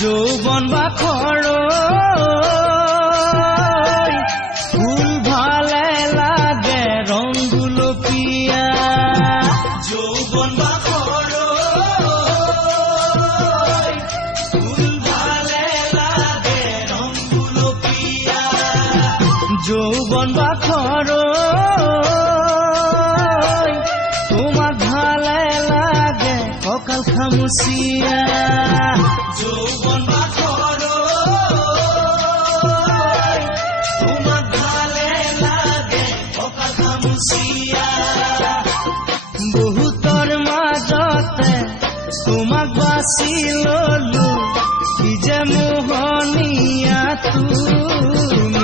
যৌবন বাখৰ ফুল ভালে লাগে ৰং গুলপীয়া যৌবন বাখৰ ফুল ভালে লাগে ৰং গুলপীয়া যৌবন বাখৰ তোমাক ভালে লাগে কঁকাল খামুচিয়া যৌবন বাখৰ তোমাক ভালে লাগে কঁকাল খামুচিয়া বহুতৰ মাজতে তোমাক বাছি ললো কি যে মোহনীয়া তুমি